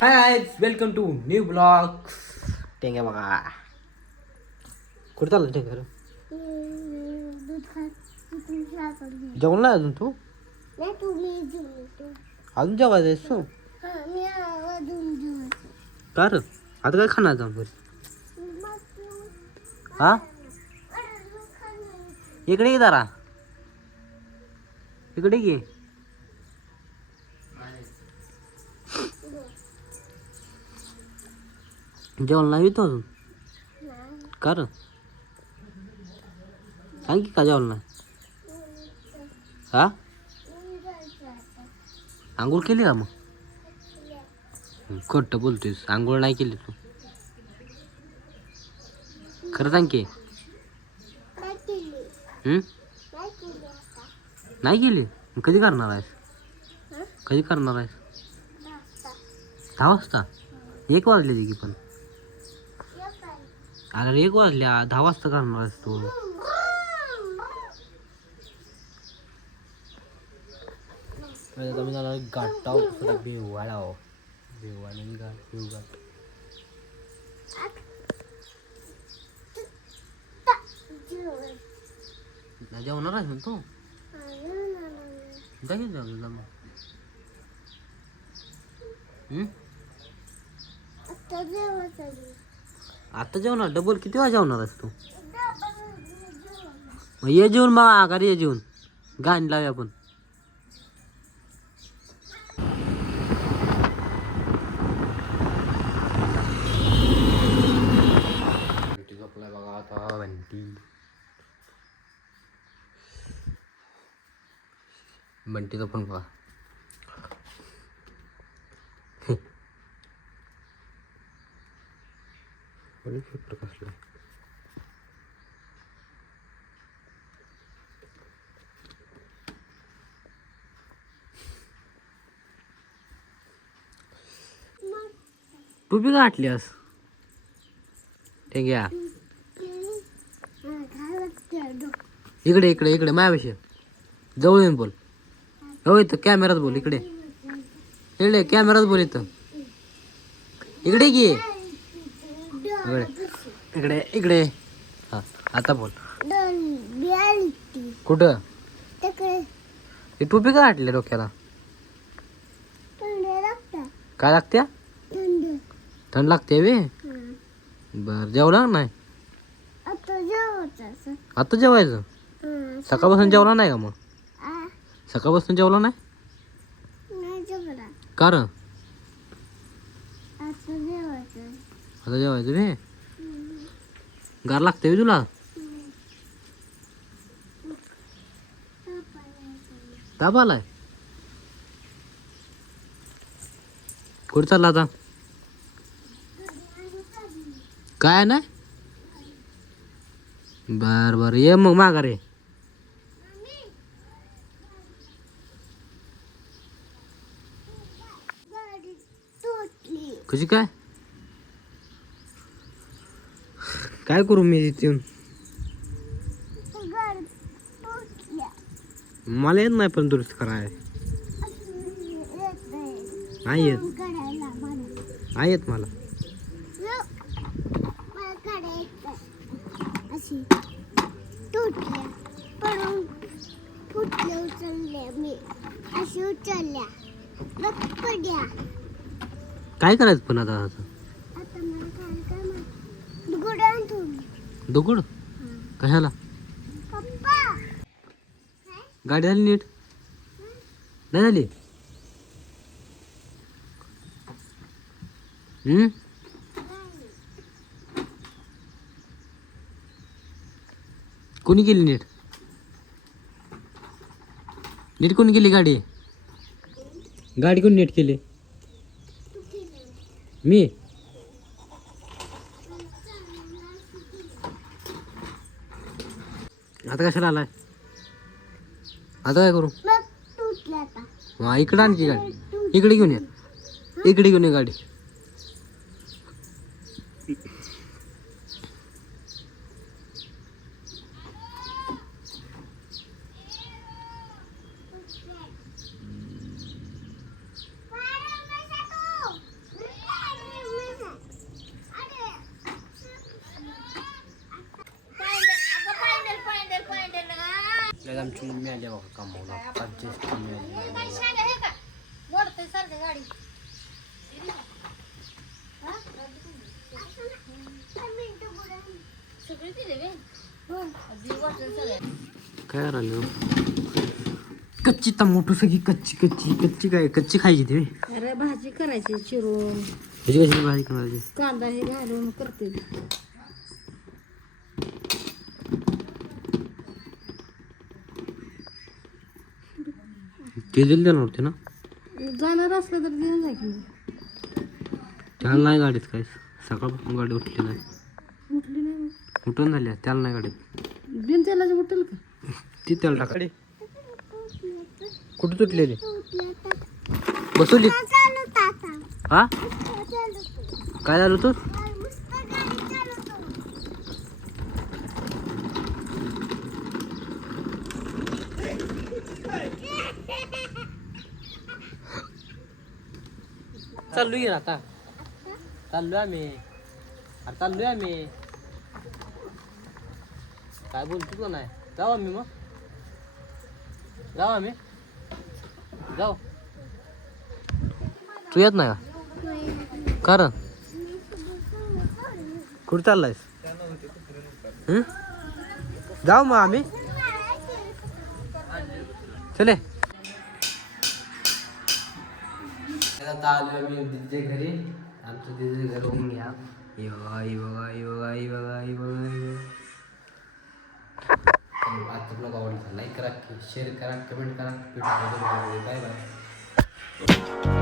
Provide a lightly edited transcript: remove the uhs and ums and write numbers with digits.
High welcome to new blog. Tengya बघा कुठं चाललं टेंग्या रे? जेवण नाही अजून तू? अजून जेवायचं आहेस तू? का रे आता काय खाणार जाऊन बरं? हा इकडे ये जरा, इकडे ये. जेवण नाही येतो अजून का रे? सांग की का जेवण नाही? हा आंघोळ केली का मग? खोटं बोलतोयस, आंघोळ नाही केली तू? खरं सांग की. नाही केली? मग कधी करणार आहेस? कधी करणार आहेस? 10 वाजता? 1 वाजलेली की पण. अरे 1 वाजल्या, 10 वाजता करणार आहेस तू? मी जाणार गाठाव बेवाळा बेवाणी घाट बेवघाट. जेवणार आहेस ना तू? जाईल जेवण मग. आता जेवणार? डबल किती वाजता जेवणार आहेस तू? मग ये जेवून मग आगारी ये जेवून. गाणी लावूया आपण. झोपलाय बघा आता बंटी. बंटीचा पण बघा. पेपर कसला तू बी गाठलीस ठीक आहे. इकडे इकडे इकडे माझ्यापाशी जवळ येऊन बोल. हो इथं कॅमेरात बोल. इकडे इकडे कॅमेरात बोल. इथं इकडे की इकडे इकडे इकडे. हा आता बोल. कुठं? हे टोपी का गाठली डोक्याला? काय लागत्या? थंड लागते बे. बर जेवला नाही? आता जेवायचं? सकाळपासून जेवला नाही का मग? सकाळपासून जेवला नाही? कारण आता जेवायचं बे. गार लागते बे तुला? ताप आलाय? कुठं चालला आता? काय नाही? बर बर ये मग माघारी. कशी काय? काय करू मी तिथून? मला येत नाही पण दुरुस्त कराय. नाही येत. नाही येत मला. काय करायचं पण आता? दगड कशाला? गाडी झाली नीट? नाही झाली? कोणी केली नीट? नीट कोणी केली गाडी? गाडी कोणी नीट केली? मी. आता कशाला आलाय? आता काय करू? हा इकडे आणखी गाडी. इकडे घेऊन ये. इकडे घेऊन ये गाडी. आमची मिळाली बघा कामाला 5 ज्येष्ठ मिळाली. काय राहिलं कच्ची टमाटो सगळी कच्ची कच्ची कच्ची काय कच्ची खायची ती अरे भाजी करायची चिरून त्याची कशी भाजी करायची कांदा हे घालून करते. ते दिली देणार होते ना जाणार असलं तर देऊन जा की. त्याला नाही गाडीत काय सकाळपासून गाडी उठली नाही उठली नाही उठून झाली त्याला नाही गाडीत बिन तेलाची उठेल का ती त्याला टाका कुठे तुटलेली बसवली हा काय झालं तू चाललोय ना आता चाललोय आम्ही अरे चाललोय आम्ही काय बोलतो का नाही जाऊ आम्ही मग जाऊ आम्ही जाऊ तू येत नाही का कारण कुठं चाललायस जाऊ मग आम्ही चले आता आलो आम्ही दिदीच्या घरी आमच्या दिदीच्या घर बघून घ्या ही बघा ही बघा ही बघा ही बघा ही बघा ही बघा आजचा ब्लॉग आवडला लाईक करा शेअर करा कमेंट करा बाय बाय